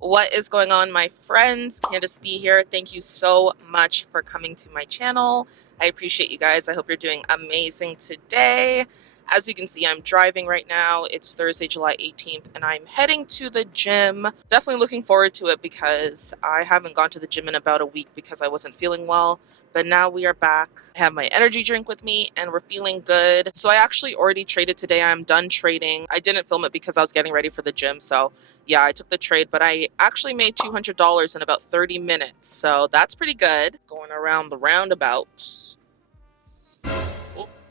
What is going on, my friends? Candace B here. Thank you so much for coming to my channel. I appreciate you guys. I hope you're doing amazing today. As you can see, I'm driving right now. It's Thursday, July 18th, and I'm heading to the gym. Definitely looking forward to it because I haven't gone to the gym in about a week because I wasn't feeling well. But now we are back. I have my energy drink with me and we're feeling good. So I actually already traded today. I'm done trading. I didn't film it because I was getting ready for the gym. So yeah, I took the trade, but I actually made $200 in about 30 minutes. So that's pretty good. Going around the roundabout.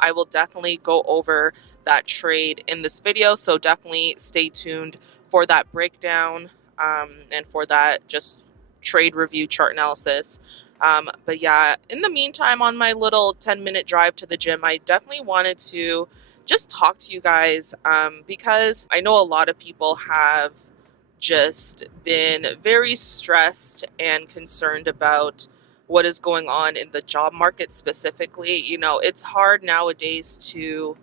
I will definitely go over that trade in this video. So definitely stay tuned for that breakdown and for that just trade review chart analysis. But yeah, in the meantime, on my little 10-minute drive to the gym, I definitely wanted to just talk to you guys because I know a lot of people have just been very stressed and concerned about what is going on in the job market specifically. You know, it's hard nowadays to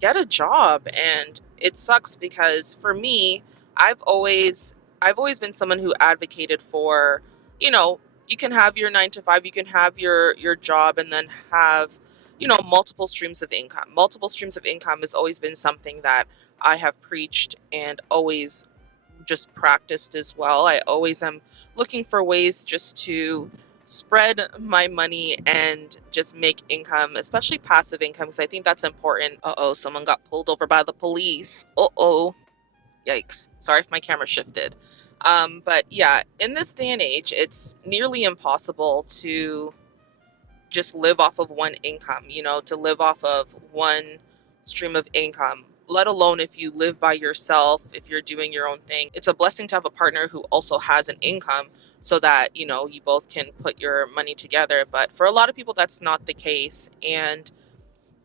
get a job, and it sucks because for me, I've always I've always been someone who advocated for, you know, you can have your 9 to 5, you can have your job and then have, you know, multiple streams of income. Multiple streams of income has always been something that I have preached and always just practiced as well. I always am looking for ways just to spread my money and just make income, especially passive income, because I think that's important. Uh-oh, someone got pulled over by the police. Uh-oh. Yikes. Sorry if my camera shifted. But yeah, in this day and age, it's nearly impossible to just live off of one income, you know, to live off of one stream of income, let alone if you live by yourself, if you're doing your own thing. It's a blessing to have a partner who also has an income so that, you know, you both can put your money together. But for a lot of people, that's not the case. And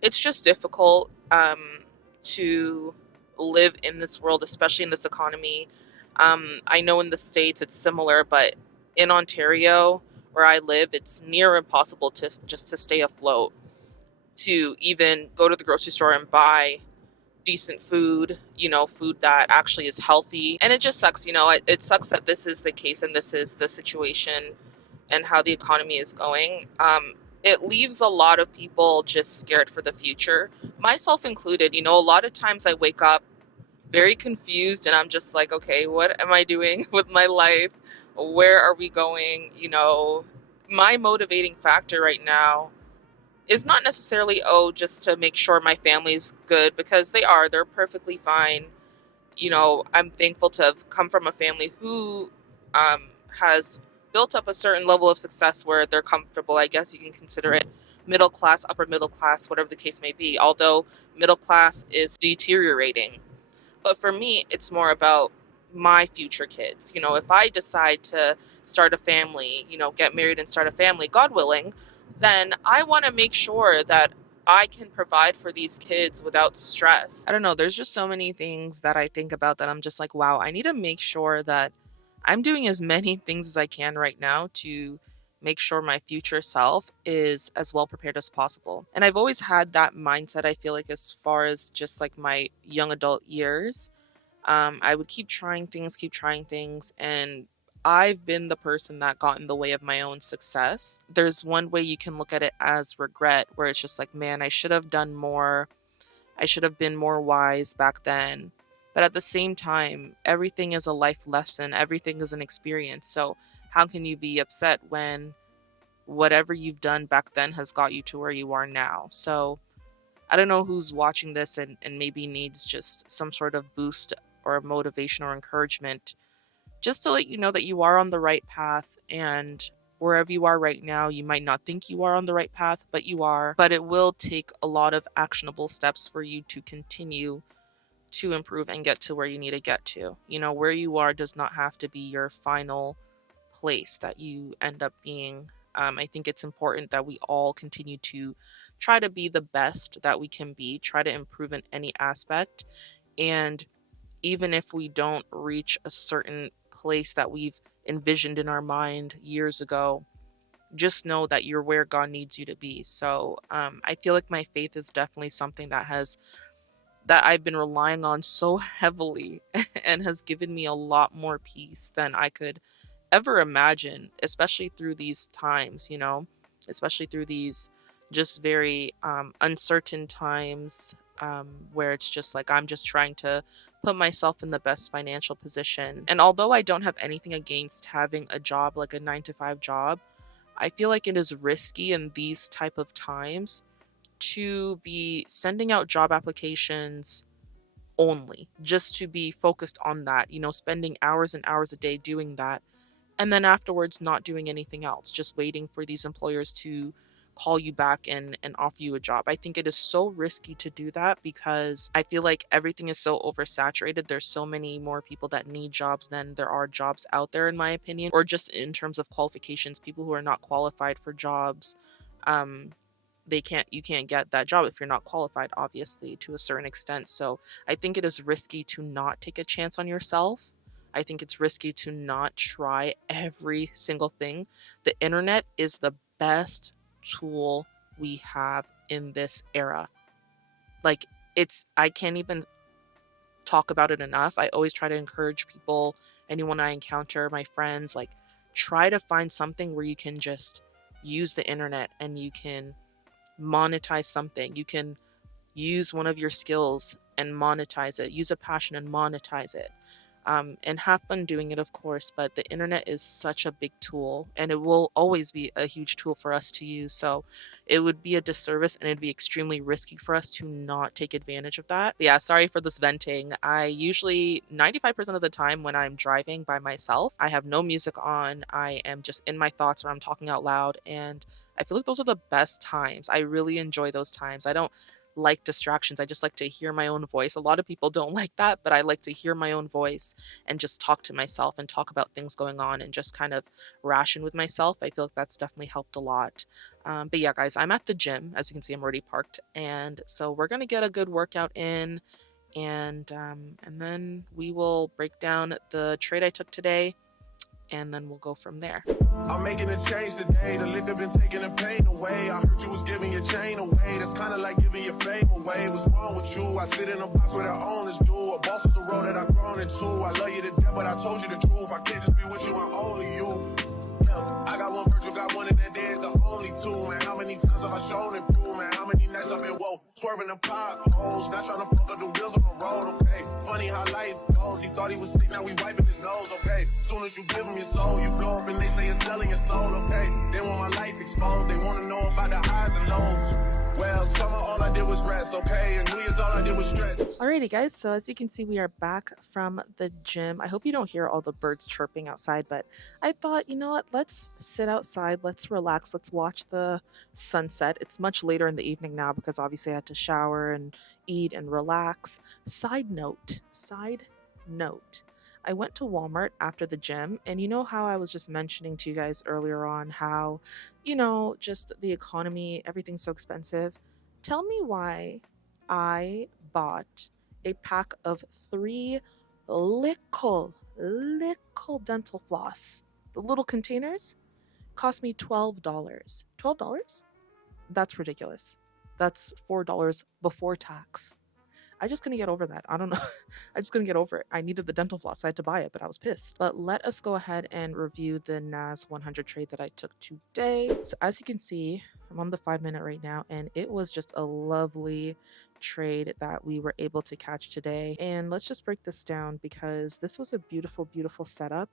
it's just difficult to live in this world, especially in this economy. I know in the States it's similar, but in Ontario, where I live, it's near impossible to just to stay afloat, to even go to the grocery store and buy decent food, you know, food that actually is healthy. And it just sucks, you know, it sucks that this is the case and this is the situation and how the economy is going. It leaves a lot of people just scared for the future, myself included. You know, a lot of times I wake up very confused and I'm just like, okay, what am I doing with my life? Where are we going? You know, my motivating factor right now is not necessarily, oh, just to make sure my family's good, because they're perfectly fine. You know, I'm thankful to have come from a family who has built up a certain level of success where they're comfortable. I guess you can consider it middle class, upper middle class, whatever the case may be, although middle class is deteriorating. But for me, it's more about my future kids. You know, if I decide to start a family, you know, get married and start a family, God willing, then I want to make sure that I can provide for these kids without stress. I don't know, there's just so many things that I think about that I'm just like, wow, I need to make sure that I'm doing as many things as I can right now to make sure my future self is as well prepared as possible. And I've always had that mindset, I feel like, as far as just like my young adult years. I would keep trying things, and I've been the person that got in the way of my own success. There's one way you can look at it as regret, where it's just like, man, I should have done more. I should have been more wise back then. But at the same time, everything is a life lesson, everything is an experience. So, how can you be upset when whatever you've done back then has got you to where you are now? So, I don't know who's watching this and maybe needs just some sort of boost or motivation or encouragement, just to let you know that you are on the right path. And wherever you are right now, you might not think you are on the right path, but you are. But it will take a lot of actionable steps for you to continue to improve and get to where you need to get to. You know, where you are does not have to be your final place that you end up being. I think it's important that we all continue to try to be the best that we can be, try to improve in any aspect. And even if we don't reach a certain place that we've envisioned in our mind years ago, just know that you're where God needs you to be. So I feel like my faith is definitely something that I've been relying on so heavily and has given me a lot more peace than I could ever imagine, especially through these times, especially through these just very uncertain times, where it's just like I'm just trying to put myself in the best financial position. And although I don't have anything against having a job, like a 9 to 5 job, I feel like it is risky in these type of times to be sending out job applications only, just to be focused on that, spending hours and hours a day doing that, and then afterwards not doing anything else, just waiting for these employers to call you back and offer you a job. I think it is so risky to do that because I feel like everything is so oversaturated. There's so many more people that need jobs than there are jobs out there, in my opinion, or just in terms of qualifications. People who are not qualified for jobs, you can't get that job if you're not qualified, obviously, to a certain extent. So I think it is risky to not take a chance on yourself. I think it's risky to not try every single thing. The internet is the best tool we have in this era. Like, I can't even talk about it enough. I always try to encourage people, anyone I encounter, my friends, like, try to find something where you can just use the internet and you can monetize something. You can use one of your skills and monetize it. Use a passion and monetize it. And have fun doing it, of course, but the internet is such a big tool and it will always be a huge tool for us to use. So it would be a disservice and it'd be extremely risky for us to not take advantage of that. But yeah, sorry for this venting. I usually, 95% of the time when I'm driving by myself, I have no music on. I am just in my thoughts or I'm talking out loud. And I feel like those are the best times. I really enjoy those times. I don't like distractions. I just like to hear my own voice. A lot of people don't like that, but I like to hear my own voice and just talk to myself and talk about things going on and just kind of ration with myself. I feel like that's definitely helped a lot. But yeah, guys, I'm at the gym. As you can see, I'm already parked. And so we're going to get a good workout in, and then we will break down the trade I took today, and then we'll go from there. I'm making a change today. The liquor been taking the pain away. I heard you was giving your chain away. That's kind of like giving your fame away. What's wrong with you? I sit in a box where the owners do. A boss is a role that I've grown into. I love you to death, but I told you the truth. I can't just be with you and only you. Yeah, I got one virtual, got one, and that there's the only two, man. How many times have I shown it through, man? How many nights I've been woke, swerving the potholes, not trying to fuck up the wheels on the road, okay? Funny how life goes. He thought he was sick, now we wiping his nose, okay? Soon as you give him your soul, you blow up and they say you're selling your soul, okay? They want my life exposed, they want to know about the highs and lows. Well, summer all I did was rest, okay? And New Year's all I did was stretch. Alrighty, guys, so as you can see, we are back from the gym. I hope you don't hear all the birds chirping outside, but I thought, you know what, let's sit outside, let's relax, let's watch the sunset. It's much later in the evening now because obviously I had to shower and eat and relax. Side note, I went to Walmart after the gym, and you know how I was just mentioning to you guys earlier on how, just the economy, everything's so expensive. Tell me why I bought a pack of 3 little dental floss. The little containers cost me $12. $12? That's ridiculous. That's $4 before tax. I just couldn't get over that. I don't know. I just couldn't get over it. I needed the dental floss. I had to buy it, but I was pissed. But let us go ahead and review the NAS 100 trade that I took today. So as you can see, I'm on the 5-minute right now, and it was just a lovely trade that we were able to catch today. And let's just break this down because this was a beautiful, beautiful setup,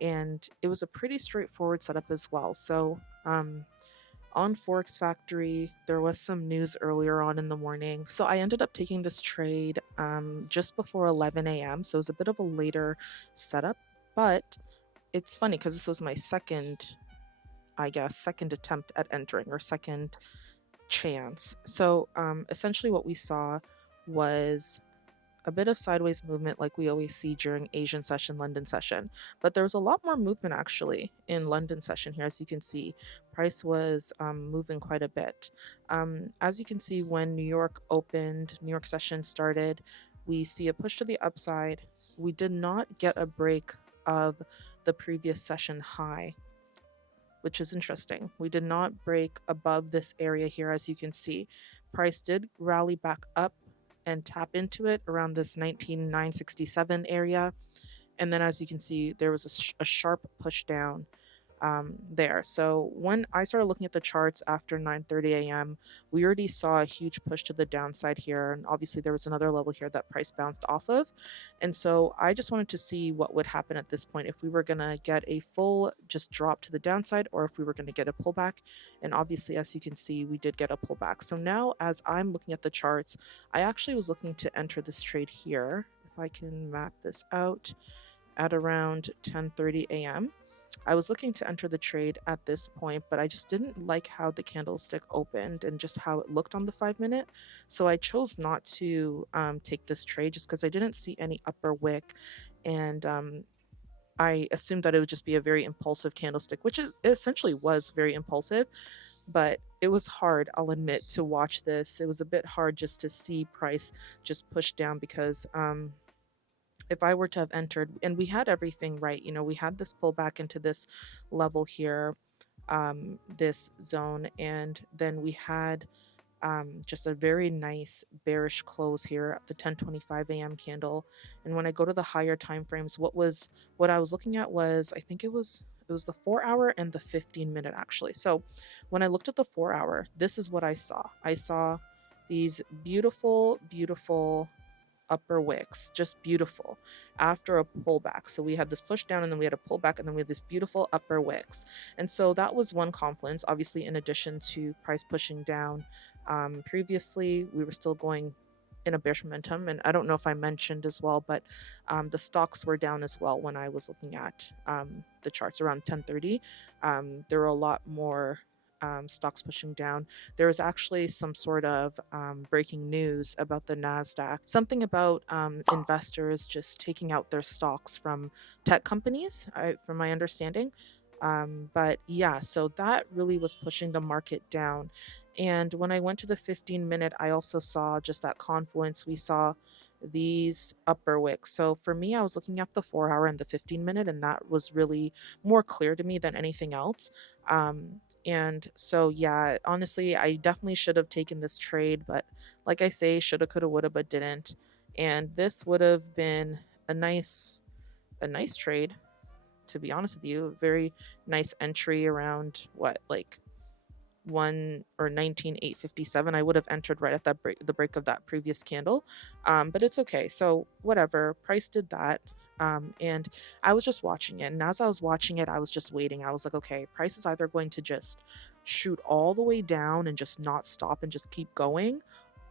and it was a pretty straightforward setup as well. So, on Forex Factory, there was some news earlier on in the morning. So I ended up taking this trade just before 11 a.m. So it was a bit of a later setup, but it's funny because this was my second attempt at entering, or second chance. So essentially what we saw was a bit of sideways movement like we always see during Asian session, London session, but there was a lot more movement actually in London session here. As you can see, price was moving quite a bit. As you can see, when New York opened, New York session started, we see a push to the upside. We did not get a break of the previous session high, which is interesting. We did not break above this area here. As you can see, price did rally back up and tap into it around this 19,967 area. And then as you can see, there was a sharp push down there. So when I started looking at the charts after 9:30 a.m., we already saw a huge push to the downside here, and obviously there was another level here that price bounced off of. And so I just wanted to see what would happen at this point, if we were going to get a full just drop to the downside or if we were going to get a pullback. And obviously, as you can see, we did get a pullback. So now as I'm looking at the charts, I actually was looking to enter this trade here. If I can map this out at around 10:30 a.m. I was looking to enter the trade at this point, but I just didn't like how the candlestick opened and just how it looked on the 5-minute. So I chose not to take this trade just because I didn't see any upper wick. And I assumed that it would just be a very impulsive candlestick, which it essentially was very impulsive. But it was hard, I'll admit, to watch this. It was a bit hard just to see price just push down because if I were to have entered, and we had everything right, we had this pullback into this level here, this zone, and then we had just a very nice bearish close here at the 10:25 a.m. candle. And when I go to the higher time frames, what I was looking at was, I think it was the 4-hour and the 15-minute actually. So when I looked at the 4-hour, this is what I saw. I saw these beautiful upper wicks, just beautiful, after a pullback. So we had this push down and then we had a pullback and then we had this beautiful upper wicks. And so that was one confluence, obviously, in addition to price pushing down. Previously, we were still going in a bearish momentum, and I don't know if I mentioned as well, but the stocks were down as well when I was looking at the charts around 10:30. There were a lot more stocks pushing down. There was actually some sort of breaking news about the NASDAQ, something about investors just taking out their stocks from tech companies, from my understanding. But yeah, so that really was pushing the market down. And when I went to the 15-minute, I also saw just that confluence. We saw these upper wicks. So for me, I was looking at the 4-hour and the 15-minute, and that was really more clear to me than anything else. And so, yeah, honestly, I definitely should have taken this trade, but like I say, shoulda, coulda, woulda, but didn't. And this would have been a nice trade, to be honest with you. Very nice entry around like 19,857. I would have entered right at that the break of that previous candle, but it's okay. So whatever, price did that. And I was just watching it, and as I was watching it, I was just waiting. I was like, okay, price is either going to just shoot all the way down and just not stop and just keep going,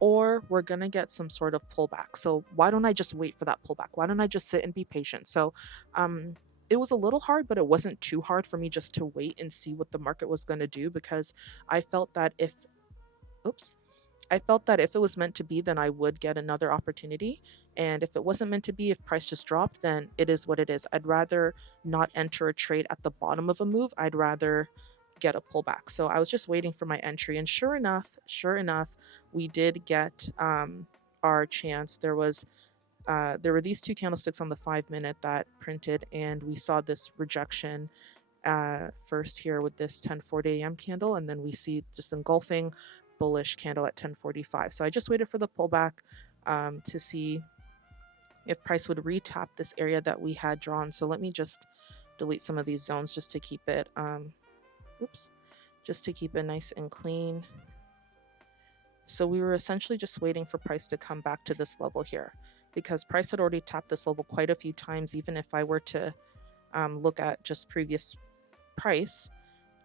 or we're gonna get some sort of pullback. So why don't I just wait for that pullback? Why don't I just sit and be patient? So it was a little hard, but it wasn't too hard for me just to wait and see what the market was going to do, because I felt that if it was meant to be, then I would get another opportunity. And if it wasn't meant to be, if price just dropped, then it is what it is. I'd rather not enter a trade at the bottom of a move. I'd rather get a pullback. So I was just waiting for my entry, and sure enough, we did get our chance. There were these two candlesticks on the 5-minute that printed, and we saw this rejection first here with this 10:40 a.m. candle, and then we see just engulfing bullish candle at 10:45. So I just waited for the pullback to see if price would retap this area that we had drawn. So let me just delete some of these zones just to keep it just to keep it nice and clean. So we were essentially just waiting for price to come back to this level here, because price had already tapped this level quite a few times. Even if I were to look at just previous price,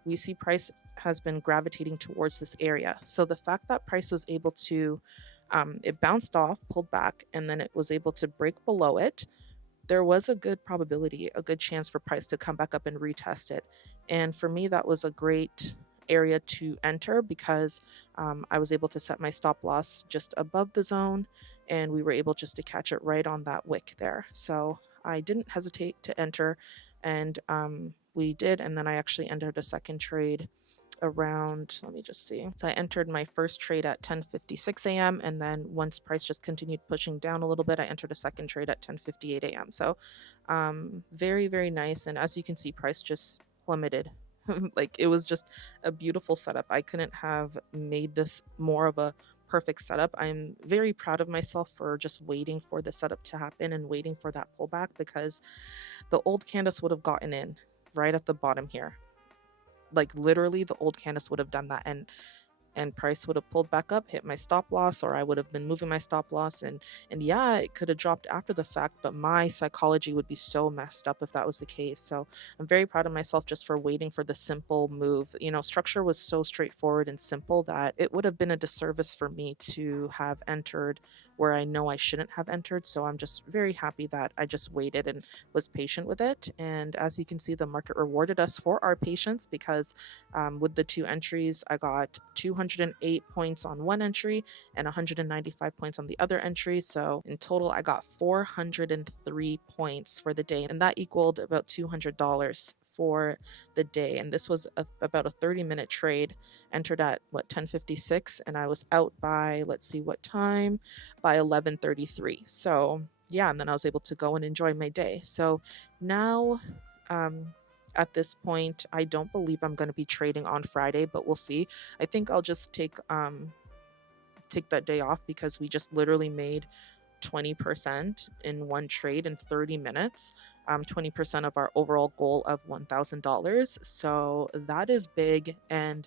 we see price has been gravitating towards this area. So the fact that price was able to, it bounced off, pulled back, and then it was able to break below it, there was a good probability, a good chance for price to come back up and retest it. And for me, that was a great area to enter, because I was able to set my stop loss just above the zone, and we were able just to catch it right on that wick there. So I didn't hesitate to enter, and we did. And then I actually entered a second trade around, let me just see. So I entered my first trade at 10:56 a.m. and then once price just continued pushing down a little bit, I entered a second trade at 10:58 a.m. So very, very nice. And as you can see, price just plummeted. Like, it was just a beautiful setup. I couldn't have made this more of a perfect setup. I'm very proud of myself for just waiting for the setup to happen and waiting for that pullback, because the old Candace would have gotten in right at the bottom here. Like literally the old Candace would have done that, and price would have pulled back up, hit my stop loss, or I would have been moving my stop loss, and yeah, it could have dropped after the fact, but my psychology would be so messed up if that was the case. So I'm very proud of myself just for waiting for the simple move. You know, structure was so straightforward and simple that it would have been a disservice for me to have entered where I know I shouldn't have entered. So I'm just very happy that I just waited and was patient with it. And as you can see, the market rewarded us for our patience, because with the 2 entries, I got 208 points on one entry and 195 points on the other entry. So in total, I got 403 points for the day, and that equaled about $200 for the day. And this was about a 30-minute trade, entered at 10:56, and I was out by, let's see what time, by 11:33. So yeah, and then I was able to go and enjoy my day. So now at this point, I don't believe I'm going to be trading on Friday, but we'll see. I think I'll just take that day off, because we just literally made 20% in one trade in 30 minutes, 20% of our overall goal of $1,000. So that is big, and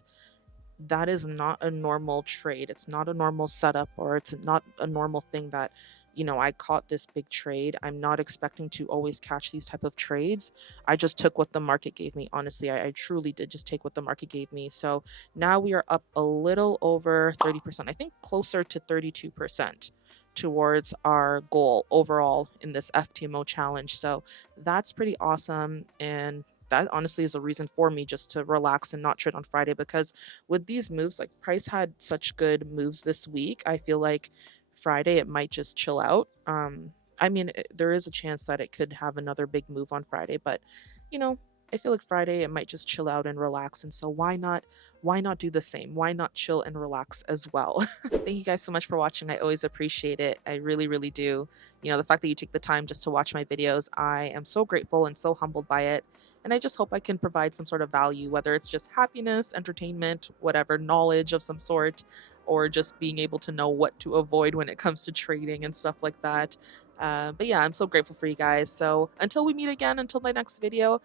that is not a normal trade. It's not a normal setup, or it's not a normal thing that, you know, I caught this big trade. I'm not expecting to always catch these type of trades. I just took what the market gave me. Honestly, I truly did just take what the market gave me. So now we are up a little over 30%, I think closer to 32% towards our goal overall in this FTMO challenge. So that's pretty awesome. And that honestly is a reason for me just to relax and not trade on Friday, because with these moves, like price had such good moves this week, I feel like Friday it might just chill out. I mean, there is a chance that it could have another big move on Friday, but you know, I feel like Friday it might just chill out and relax. And so why not do the same? Why not chill and relax as well? Thank you guys so much for watching. I always appreciate it. I really, really do. You know, the fact that you take the time just to watch my videos, I am so grateful and so humbled by it. And I just hope I can provide some sort of value, whether it's just happiness, entertainment, whatever, knowledge of some sort, or just being able to know what to avoid when it comes to trading and stuff like that. But yeah, I'm so grateful for you guys. So until we meet again, until my next video,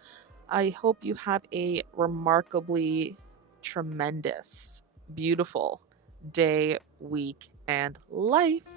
I hope you have a remarkably tremendous, beautiful day, week, and life.